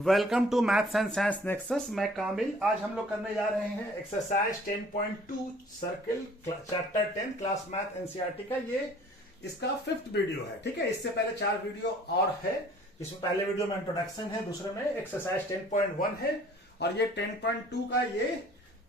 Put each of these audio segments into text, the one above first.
Welcome to maths and science nexus. मैं कामिल। आज हम लोग करने जा रहे हैं exercise 10.2 circle chapter 10 class math NCERT का। ये इसका 5th वीडियो है। ठीक है, इससे पहले 4 वीडियो और है। इसमें पहले वीडियो में इंट्रोडक्शन है, दूसरे में एक्सरसाइज 10.1 है और ये 10.2 का ये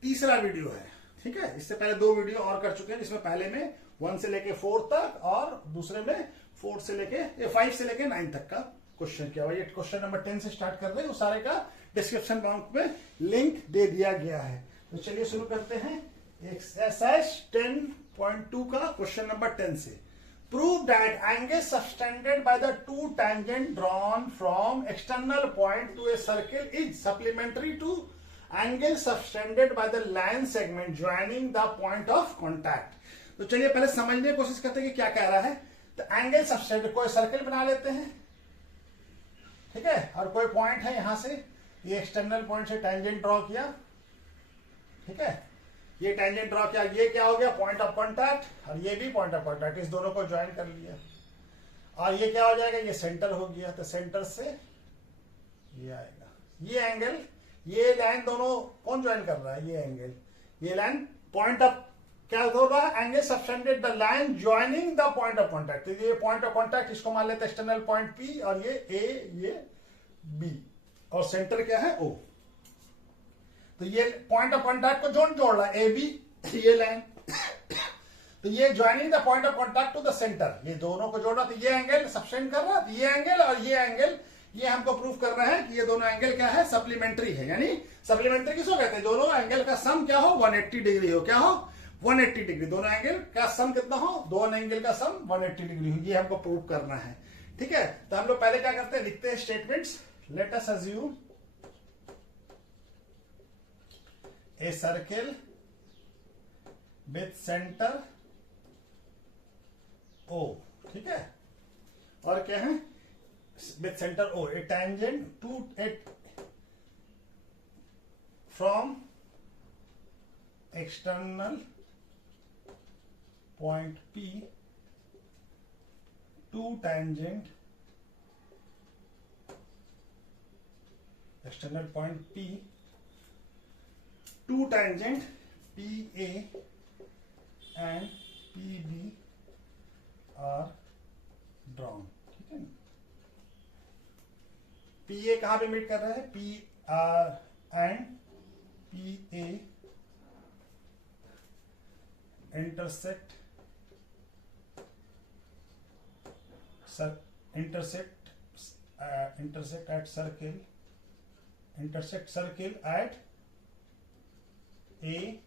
तीसरा वीडियो है। ठीक है, इससे पहले 2 वीडियो और कर चुके हैं, जिसमें पहले में 1 से लेके 4 तक और दूसरे में 4 से लेके 5 से लेके 9 तक का क्वेश्चन किया हुआ। ये क्वेश्चन नंबर 10 से स्टार्ट कर रहे हैं, उस सारे का डिस्क्रिप्शन बॉक्स में लिंक दे दिया गया है। तो चलिए शुरू करते हैं एक्सरसाइज 10.2 का क्वेश्चन नंबर 10 से। Prove that angle subtended by the two tangent drawn from external point to a circle is supplementary to angle subtended by the line segment joining the point of contact. तो चलिए पहले समझने की कोशिश करते हैं कि क्या कह रहा है। तो एंगल सबटेंडेड, कोई सर्किल बना लेते हैं, ठीक है, और कोई पॉइंट है यहां से, ये एक्सटर्नल पॉइंट से टैंजेंट ड्रॉ किया। ठीक है, ये टैंजेंट ड्रॉ किया, ये क्या हो गया, पॉइंट ऑफ कांटेक्ट, और ये भी पॉइंट ऑफ कांटेक्ट। इस दोनों को ज्वाइन कर लिया और ये क्या हो जाएगा, ये सेंटर हो गया। तो सेंटर से ये आएगा, ये एंगल, ये लाइन दोनों कौन ज्वाइन कर रहा है, ये एंगल, ये लाइन पॉइंट ऑफ क्या हो रहा है, angle subtended the line joining the point of contact. तो ये पॉइंट ऑफ कांटेक्ट, इसको मान लेते हैं एक्सटर्नल पॉइंट पी, और ये ए, ये बी, और सेंटर क्या है, ओ। तो ये पॉइंट ऑफ कांटेक्ट को जोड़ रहा है ए बी, ये लाइन। तो ये joining the point of contact to the centre, ये दोनों को जोड़ रहा। तो ये एंगल सबटेंड कर रहा है, ये एंगल और ये एंगल, ये हमको प्रूव कर रहा है कि ये दोनों एंगल क्या है, सप्लीमेंट्री है। यानी सप्लीमेंट्री किसको कहते हैं, दोनों एंगल का सम क्या हो, 180 डिग्री हो। क्या हो, 180 डिग्री। दोनों एंगल का सम कितना हो, दोनों एंगल का सम 180 डिग्री हो। ये हमको प्रूव करना है। ठीक है, तो हम लोग पहले क्या करते हैं, लिखते हैं statements. Let us assume a circle with centre O. ठीक है, और क्या है, with centre O, a tangent to it from external point P to tangent external point P to tangent PA and PB are drawn। ठीक है, PA कहां पे meet कर रहा है, PR and PA intersect at circle, intersect circle at A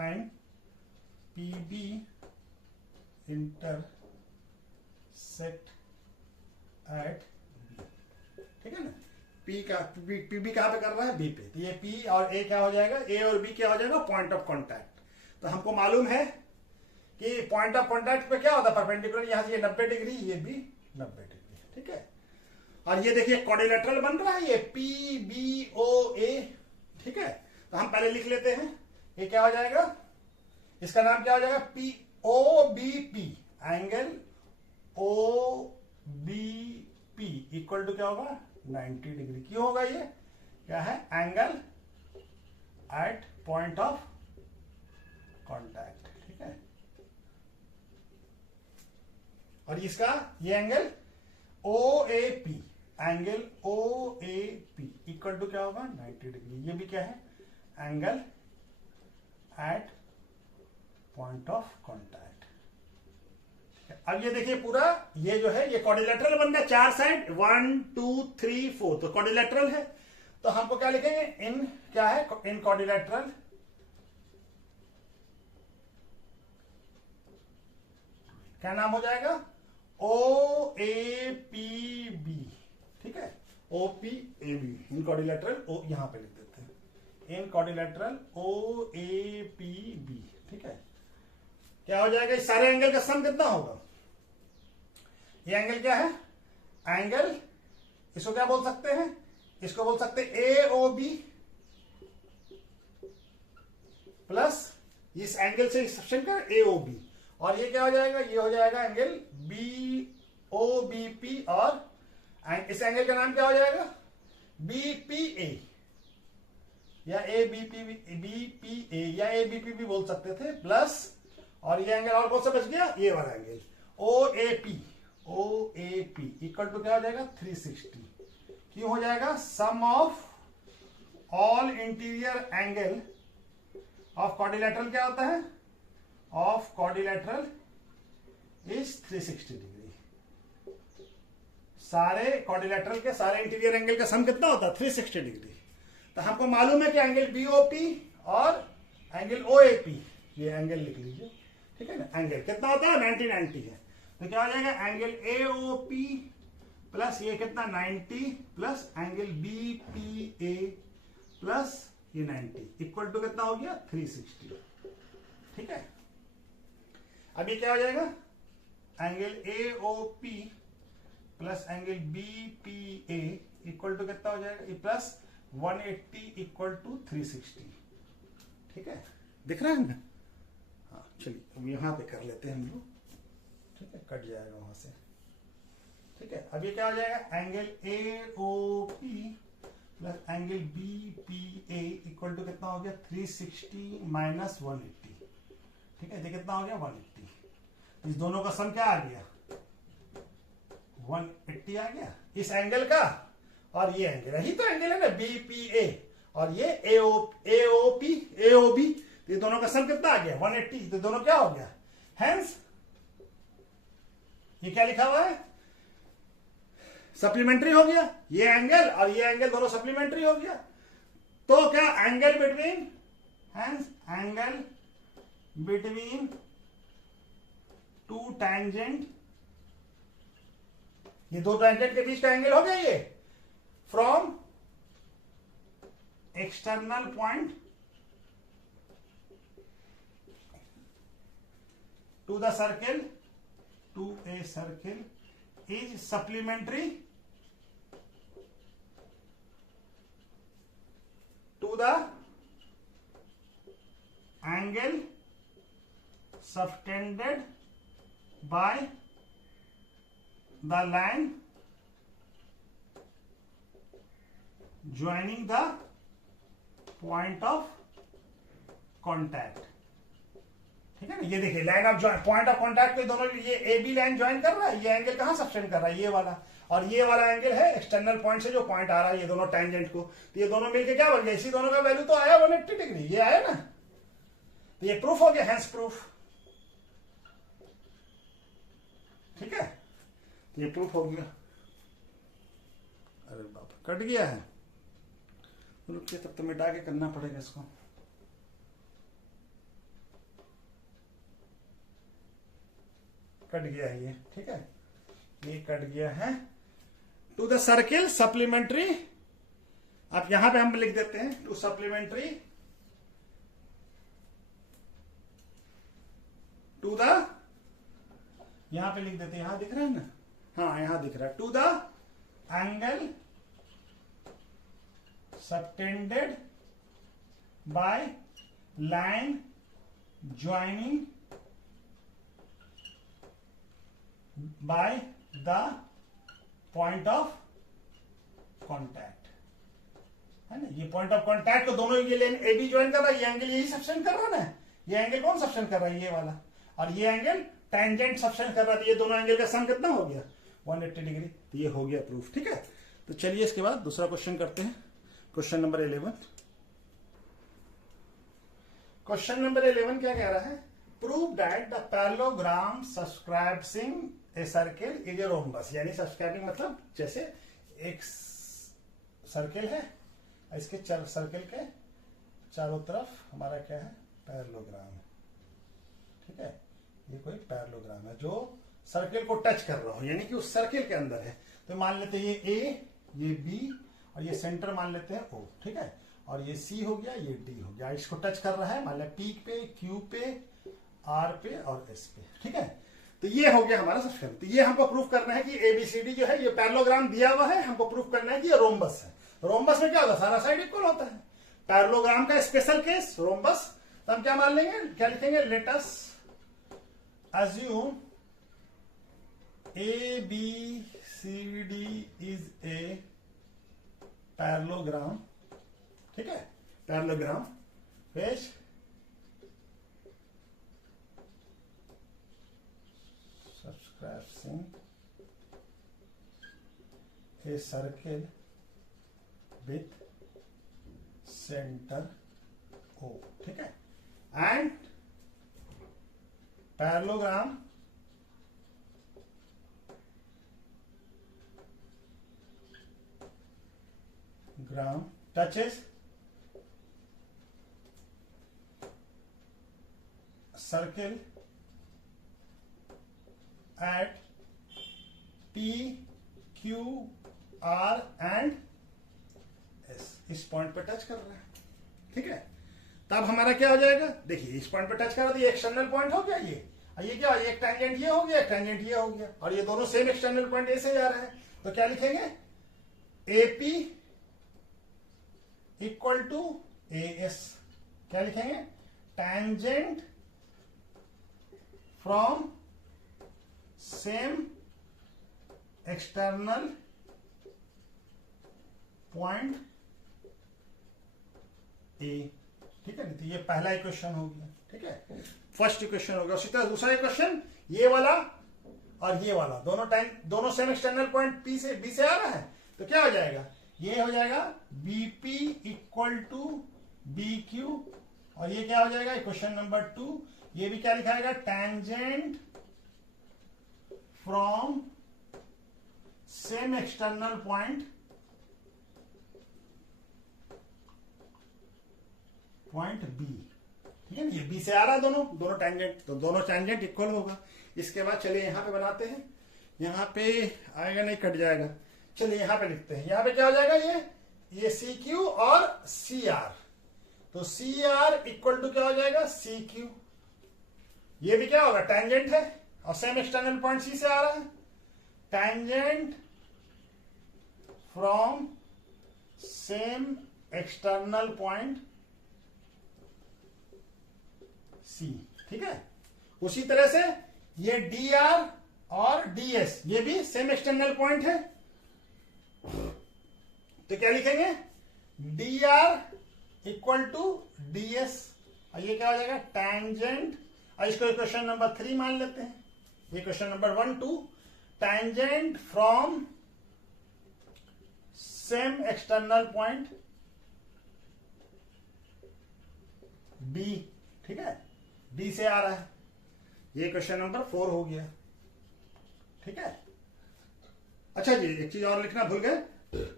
and PB intersect at B। ठीक है ना, P का PB कहां पे कर रहा है, B पे। तो ये P और A क्या हो जाएगा, A और B क्या हो जाएगा, पॉइंट ऑफ कॉन्टैक्ट। तो हमको मालूम है कि पॉइंट ऑफ कांटेक्ट पे क्या होता है, परपेंडिकुलर, यहां से ये 90 डिग्री, ये भी 90 डिग्री। ठीक है, और ये देखिए क्वाड्रिलेटरल बन रहा है, ये पी बी ओ ए। ठीक है, तो हम पहले लिख लेते हैं, ये क्या हो जाएगा, इसका नाम क्या हो जाएगा, P O B P, angle O B P equal to क्या होगा, 90 डिग्री। क्यों होगा, ये क्या है, angle at point of contact. ठीक है, और इसका ये angle O A P, angle O A P equal to क्या होगा, 90 डिग्री। ये भी क्या है, angle at point of contact. अब ये देखिए पूरा, ये जो है ये क्वाड्रिलेटरल बन गया, 4 साइड, 1 2 3 4, तो क्वाड्रिलेटरल है। तो हमको क्या लिखेंगे, इन क्या है, इन क्वाड्रिलेटरल क्या नाम हो जाएगा, ओ ए पी बी। ठीक है, O P A B, in quadrilateral O, यहां पे लिख देते हैं, in quadrilateral O A P B. ठीक है, क्या हो जाएगा, इस सारे एंगल का सम कितना होगा, ये एंगल क्या है, एंगल, इसको क्या बोल सकते हैं, इसको बोल सकते हैं ए ओ बी प्लस इस एंगल से सबटेंड कर ए ओ बी, और ये क्या हो जाएगा, ये हो जाएगा angle B O B P, और इस एंगल का नाम क्या हो जाएगा, बीपीए या ए बीपीए या ए बीपी भी बोल सकते थे, प्लस और ये एंगल और कौन सा बच गया, ये वाला angle O A P equal to क्या हो जाएगा 360। क्यों हो जाएगा, sum of all interior angle of quadrilateral क्या होता है, ऑफ क्वाड्रिलेटरल इज 360 डिग्री। सारे क्वाड्रिलेटरल के सारे इंटीरियर एंगल का सम कितना होता है 360 डिग्री। तो हमको मालूम है कि एंगल बीओपी और एंगल ओएपी, ये एंगल लिख लीजिए, ठीक है ना। एंगल कितना होता है 90 है, तो क्या हो जाएगा एंगल एओपी प्लस ये कितना 90 प्लस एंगल बीपीए प्लस ये 90 इक्वल टू कितना हो गया 360, ठीक है। अभी क्या हो जाएगा angle AOP plus angle BPA equal to कितना हो जाएगा, प्लस 180 इक्वल टू 360, ठीक है, दिख रहा है ना। हाँ चलिए अब यहां पे कर लेते हैं हम लोग, ठीक है, कट जाएगा वहां से, ठीक है। अभी क्या हो जाएगा angle AOP plus angle BPA equal to कितना हो गया 360 माइनस 180, ठीक है, ये कितना हो गया 180। इस दोनों का सम क्या आ गया 180 आ गया, इस एंगल का और ये एंगल, यही तो एंगल है ना बीपीए और ये एओबी, ये दोनों का सम कितना आ गया 180, तो दोनों क्या हो गया, हेंस ये क्या लिखा हुआ है सप्लीमेंट्री हो गया, ये एंगल और ये एंगल दोनों सप्लीमेंट्री हो गया। तो क्या angle between, hence angle between two tangent, ये दो टैंजेंट के बीच का एंगल हो गया ये, from external point to the circle, to a circle is supplementary to the angle subtended by the line joining the point of contact, ठीक है ना। ये देखिए line of point of contact पे दोनों, ये ए बी लाइन ज्वाइन कर रहा है, ये एंगल कहां सब्टेंड कर रहा है ये वाला, और ये वाला एंगल है एक्सटर्नल पॉइंट से जो पॉइंट आ रहा है ये दोनों टैंजेंट को, तो ये दोनों मिलके क्या बन गया, इसी दोनों का वैल्यू तो आया 180 डिग्री, ये आया ना, तो ये प्रूफ हो गया, हेंस प्रूफ, ठीक है, तो ये प्रूफ हो गया। अरे बाबा कट गया है, रुकिए तब तो मिटा के करना पड़ेगा इसको। कट गया है ये, ठीक है, ये कट गया है। टू द सर्किल सप्लीमेंट्री, अब यहां पे हम लिख देते हैं टू सप्लीमेंट्री टू द, यहां पे लिख देते हैं, यहां दिख रहा है ना, हाँ यहां दिख रहा है, to the angle subtended by line joining by the point of contact, है ना। ये पॉइंट ऑफ कॉन्टैक्ट को दोनों, ये लाइन ए बी ज्वाइन कर रहा है, ये एंगल यही सबटेंड कर रहा है ना, ये एंगल कौन सबटेंड कर रहा है ये वाला, और ये एंगल टेंजेंट सबटेंड कर रहा था, ये दोनों एंगल का सम कितना हो गया 180 डिग्री, तो ये हो गया प्रूफ, ठीक है। तो चलिए इसके बाद दूसरा क्वेश्चन करते हैं, क्वेश्चन नंबर 11। क्वेश्चन नंबर 11 क्या कह रहा है, prove that the parallelogram subscribing A circle is a rhombus, यानी सब्सक्राइबिंग मतलब जैसे एक सर्किल है, इसके सर्किल के चारों तरफ हमारा क्या है पैरेललोग्राम है, ठीक है, ये कोई पैरेललोग्राम है जो सर्किल को टच कर रहा हो, यानी कि उस सर्किल के अंदर है। तो मान लेते हैं ये ए, ये बी और ये सेंटर मान लेते हैं ओ, ठीक है, और ये सी हो गया, ये डी हो गया, इसको टच कर रहा है मान लिया पीक पे, क्यू पे, आर पे और एस पे, ठीक है। तो ये हो गया हमारा सब्सक्राइब। तो ये हमको प्रूफ करना है कि एबीसीडी जो है ये पैरेललोग्राम दिया हुआ है, हमको प्रूफ करना है कि ये रोम्बस है। रोम्बस में क्या होता है, सारा साइड इक्वल होता है। पैरेललोग्राम का स्पेशल केस रोम्बस, तो हम क्या मान लेंगे, क्या लिखेंगे, let us assume ABCD is a parallelogram, ठीक है, parallelogram which subscribing a circle with center O, ठीक है, and parallelogram gram touches circle at P, Q, R and S, इस पॉइंट पे टच कर रहा है, ठीक है। तब हमारा क्या हो जाएगा, देखिए इस पॉइंट पे टच कर रहा है, ये एक्सटर्नल पॉइंट हो गया, ये क्या, ये एक टैंजेंट ये हो गया, एक टैंजेंट ये हो गया, और ये दोनों सेम एक्सटर्नल पॉइंट ए से जा रहे हैं, तो क्या लिखेंगे, AP इक्वल टू AS, क्या लिखेंगे, tangent from same external point A, ठीक है। तो ये पहला इक्वेशन हो गया, ठीक है, फर्स्ट इक्वेशन हो गया। उसी तरह दूसरा इक्वेशन, ये वाला और ये वाला दोनों सेम एक्सटर्नल पॉइंट बी से आ रहा है, तो क्या हो जाएगा, ये हो जाएगा BP इक्वल टू BQ, और ये क्या हो जाएगा, इक्वेशन नंबर 2, ये भी क्या लिखाएगा, tangent from same external point B, ठीक है ना, ये B से आ रहा है दोनों टैंजेंट, तो दोनों टैंजेंट इक्वल होगा। इसके बाद चलिए यहां पे बनाते हैं, यहां पे आएगा नहीं, कट जाएगा, चलिए यहां पे लिखते हैं, यहां पे क्या हो जाएगा, ये CQ और CR, तो CR इक्वल टू क्या हो जाएगा, CQ, ये भी क्या होगा, टैंजेंट है और सेम एक्सटर्नल पॉइंट C से आ रहा है, tangent from same external point C, ठीक है। उसी तरह से ये DR और DS, ये भी सेम एक्सटर्नल पॉइंट है, तो क्या लिखेंगे, DR इक्वल टू DS, और ये क्या हो जाएगा, टैंजेंट, और इसको इक्वेशन नंबर 3 मान लेते हैं, ये question number 1, 2, tangent from same external point B, ठीक है, B से आ रहा है, ये क्वेश्चन नंबर 4 हो गया, ठीक है। अच्छा जी, एक चीज और लिखना भूल गए,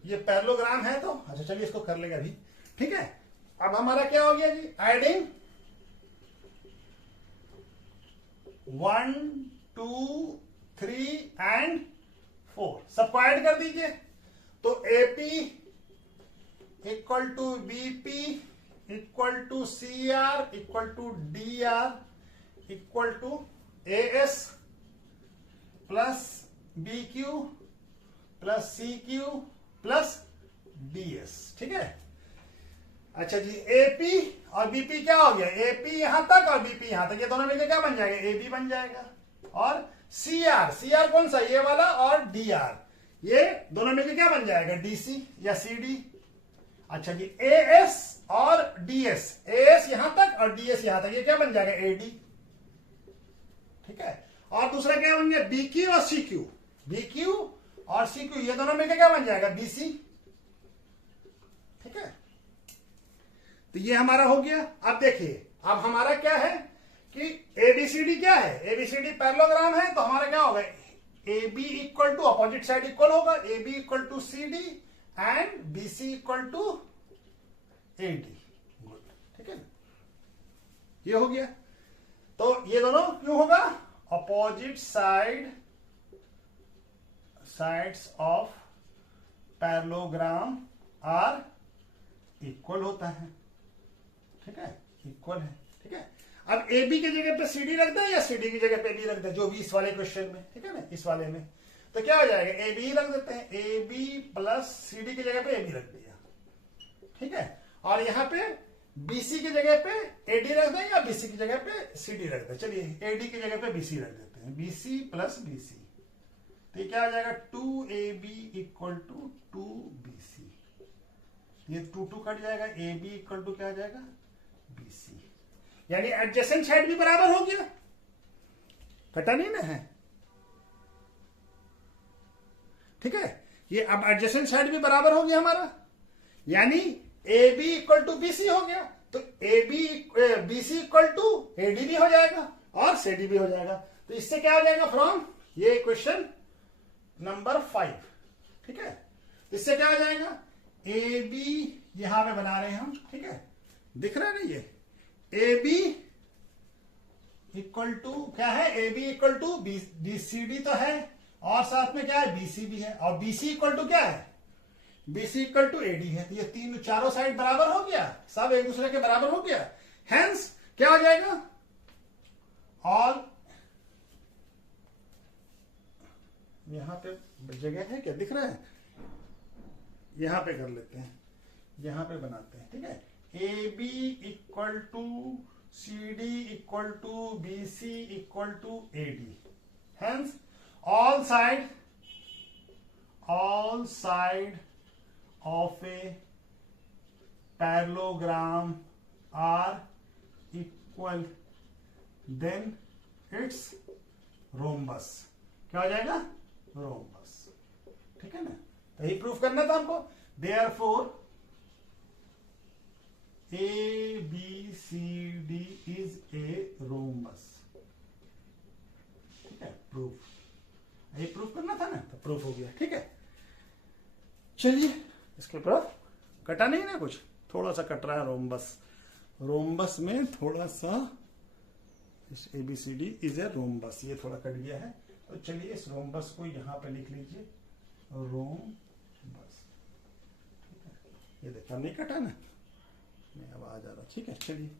ये पैरेललोग्राम है, तो अच्छा चलिए इसको कर लेगा अभी, ठीक है। अब हमारा क्या हो गया जी, एडिंग 1, 2, 3 एंड 4, सबको ऐड कर दीजिए, तो AP equal to BP equal to CR equal to DR equal to AS plus BQ plus CQ plus DS, ठीक है। अच्छा जी, AP और BP क्या हो गया, AP यहां तक और BP यहां तक, ये दोनों मिलकर क्या बन जाएगा, AB बन जाएगा, और CR कौन सा, ये वाला, और DR, ये दोनों मिलकर क्या बन जाएगा, DC या CD। अच्छा जी, AS और DS, AS यहां तक और DS यहां तक, ये क्या बन जाएगा, AD, ठीक है। और दूसरा क्या बन गया, BQ और CQ, BQ और CQ, ये दोनों मिलकर क्या बन जाएगा, BC, ठीक है। तो ये हमारा हो गया। अब देखिए, अब हमारा क्या है कि ABCD क्या है, ABCD पैरेललोग्राम है, तो हमारा क्या होगा, AB equal to opposite side equal होगा, AB equal to CD and BC equal to AD, good, ठीक है ना, ये हो गया। तो ये दोनों क्यों होगा, opposite sides of parallelogram are equal होता है, ठीक है, इक्वल है, ठीक है। अब AB की जगह पे CD रख दे या CD की जगह पे AB रख दे, जो भी इस वाले क्वेश्चन में, ठीक है ना, इस वाले में, तो क्या हो जाएगा, AB रख देते हैं, AB प्लस CD की जगह पे AB रख दिया, ठीक है। और यहां पे BC की जगह पे AD रख दें या BC की जगह पे CD रख दें, चलिए AD की जगह पे BC रख देते हैं, BC प्लस BC, तो क्या हो जाएगा, 2AB इक्वल टू 2BC, ये 2 कट जाएगा, ए बी इक्वल टू क्या आ जाएगा, बी सी, यानी एडजेसेंट साइड भी बराबर हो गया, कटा नहीं ना है, ठीक है। ये अब एडजेसेंट साइड भी बराबर हो गया हमारा, यानी A B equal to B C हो गया, तो A B B C equal to A D भी हो जाएगा और सी डी भी हो जाएगा। तो इससे क्या हो जाएगा फ्रॉम, ये क्वेश्चन नंबर 5, ठीक है। इससे क्या हो जाएगा, ए बी यहां पे बना रहे हैं हम, ठीक है, दिख रहा है ना, ये ए बी इक्वल टू क्या है, A B equal to B C D तो है, और साथ में क्या है, बी सी भी है, और बी सी इक्वल टू क्या है, B C equal to A D है। तो ये चारों साइड बराबर हो गया, सब एक दूसरे के बराबर हो गया, हेंस क्या हो जाएगा, ऑल, यहां पे जगह है क्या, दिख रहा है, यहां पे कर लेते हैं, यहां पे बनाते हैं, ठीक है। A B equal to C D equal to B C equal to A D, hence all side of a parallelogram are equal, then its rhombus क्या हो जाएगा, rhombus, ठीक है ना। तो यही प्रूफ करना था हमको, therefore A B C D is a rhombus, ठीक है, प्रूफ, ये प्रूफ करना था ना, तो प्रूफ हो गया, ठीक है। चलिए इसके ऊपर कटा नहीं ना कुछ, थोड़ा सा कट रहा है रोम्बस, रोम्बस में थोड़ा सा A B C D is a rhombus, ये थोड़ा कट गया है, तो चलिए इस रोम्बस को यहां पे लिख लीजिए, रोम्बस, ठीक है। ये देखा नहीं कटा ना, नहीं अब आ जा रहा, ठीक है। चलिए